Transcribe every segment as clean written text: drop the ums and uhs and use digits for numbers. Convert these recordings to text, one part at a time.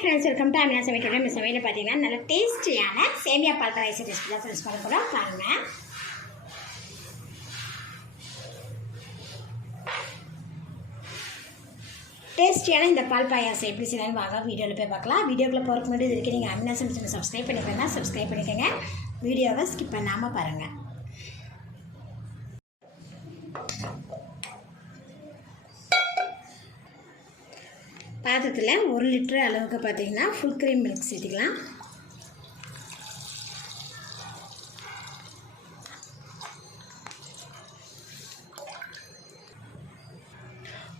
Friends welcome to Amina समेट நம்ம சமையல பாத்தீங்கன்னா நல்ல டேஸ்டியான சேமியா பால் ரைஸ் ரெசிபி தான் ஃப்ரெண்ட்ஸ் பண்ண போறோம் பாருங்க. டேஸ்டியான இந்த பால் பாயாசம் எப்படி செய்யலாம்னு வாங்க வீடியோல போய் பார்க்கலாம். வீடியோக்குள்ள போறதுக்கு முன்னாடி இதுக்கு நீங்க அमीना சமையல் சப்ஸ்கிரைப் பண்ணிக்கங்க. சப்ஸ்கிரைப் பண்ணிக்கங்க. வீடியோவை ஸ்கிப் பண்ணாம பாருங்க. பாத்திரத்தில் 1 லிட்டர் அளவுக்கு பார்த்தீங்கன்னா ஃபுல் க்ரீம் மில்க் சேர்த்துக்கலாம்.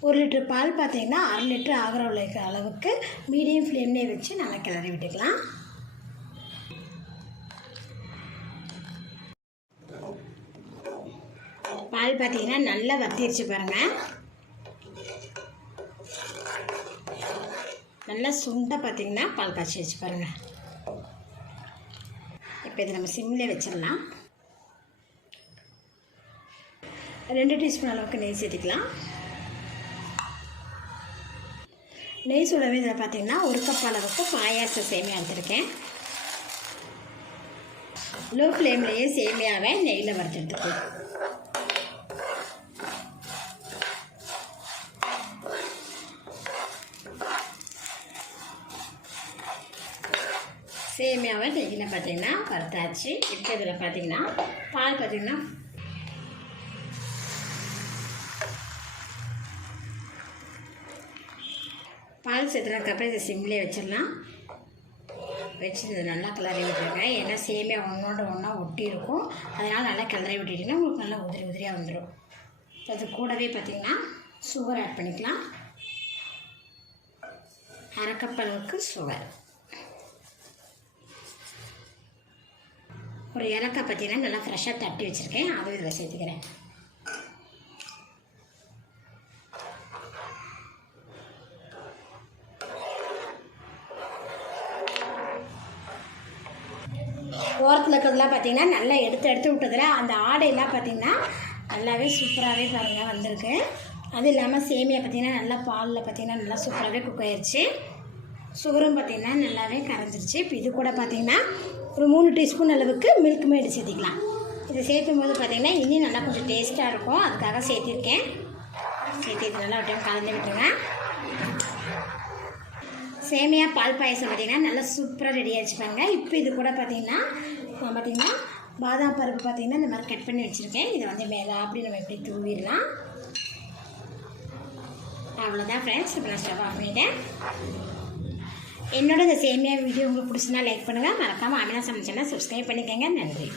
ஒரு லிட்டர் பால் பார்த்தீங்கன்னா 1/2 லிட்டர் ஆகிற அளவுக்கு மீடியம் ஃப்ளேம்லேயே வச்சு நல்லா கிளறி விட்டுக்கலாம். பால் பார்த்தீங்கன்னா நல்லா வத்திருச்சு பாருங்கள். நல்லா சுண்டை பார்த்திங்கன்னா பால் காய்ச்சி வச்சு பாருங்கள். இப்போ இதை நம்ம சிம்மில் வச்சிடலாம். 2 டீஸ்பூன் அளவுக்கு நெய் சேர்த்துக்கலாம். நெய் சுடவே இதில் பார்த்திங்கன்னா 1 கப் அளவுக்கு பாயாச சேமியா எடுத்துருக்கேன். லோ ஃப்ளேம்லேயே சேமியாவை நெய்யில் வறுத்துட்டுருக்கேன். சேமியாவை நெய்யில் பார்த்தீங்கன்னா வறுத்தாச்சு. இப்போ இதில் பார்த்தீங்கன்னா பால் பார்த்தீங்கன்னா பால் சேர்த்துனதுக்கப்புறம் இதை சிம்லேயே வச்சிடலாம். வச்சு இதை நல்லா கிளறி விட்டுருங்க. ஏன்னா சேமியா ஒன்றோட ஒன்றா ஒட்டி இருக்கும். அதனால் நல்லா கிளறி விட்டுட்டிங்கன்னா உங்களுக்கு நல்லா உதிரியாக வந்துடும். அது கூடவே பார்த்தீங்கன்னா சுகர் ஆட் பண்ணிக்கலாம். 1/2 கப் அளவுக்கு சுகர். ஒரு ஏலக்காய் பார்த்தீங்கன்னா நல்லா ஃப்ரெஷ்ஷாக தட்டி வச்சுருக்கேன். அதுவும் இதில் சேர்த்துக்கிறேன். ஓரத்தில் இருக்கிறதுலாம் பார்த்தீங்கன்னா நல்லா எடுத்து விட்டதில் அந்த ஆடையெல்லாம் பார்த்தீங்கன்னா நல்லாவே சூப்பராகவே பாருங்கள் வந்திருக்கு. அது இல்லாமல் சேமியா பார்த்திங்கன்னா நல்லா பாலில் பார்த்திங்கன்னா நல்லா சூப்பராகவே குக் ஆயிடுச்சு. சுகரும் பார்த்திங்கன்னா நல்லாவே கரைஞ்சிருச்சு. இப்போ இது கூட பார்த்திங்கன்னா ஒரு 3 டீஸ்பூன் அளவுக்கு மில்க் மேடு சேர்த்திக்கலாம். இதை சேர்த்தும் போது பார்த்திங்கன்னா இன்னும் நல்லா கொஞ்சம் டேஸ்ட்டாக இருக்கும். அதுக்காக சேர்த்திருக்கேன். சேர்த்து இது நல்லா ஒரு டைம் கலந்து விட்டுருங்க. சேமியா பால் பாயசம் பார்த்திங்கன்னா நல்லா சூப்பராக ரெடி ஆகிடுச்சு பாருங்கள். இப்போ இது கூட பார்த்திங்கன்னா நான் பார்த்திங்கன்னா பாதாம் பருப்பு பார்த்திங்கன்னா இந்த மாதிரி கட் பண்ணி வச்சுருக்கேன். இதை வந்து மேலே அப்படி நம்ம எப்படி தூவிடலாம். அவ்வளோதான் ஃப்ரெண்ட்ஸ். இப்போ நான் ஸ்டவ் ஆஃப் பண்ணிட்டேன். என்னோட இந்த சேமியா வீடியோ உங்களுக்கு பிடிச்சினா லைக் பண்ணுங்கள். மறக்காமல் அமீனா சமைச்சேன்னா சப்ஸ்கிரைப் பண்ணிக்கோங்க. நன்றி.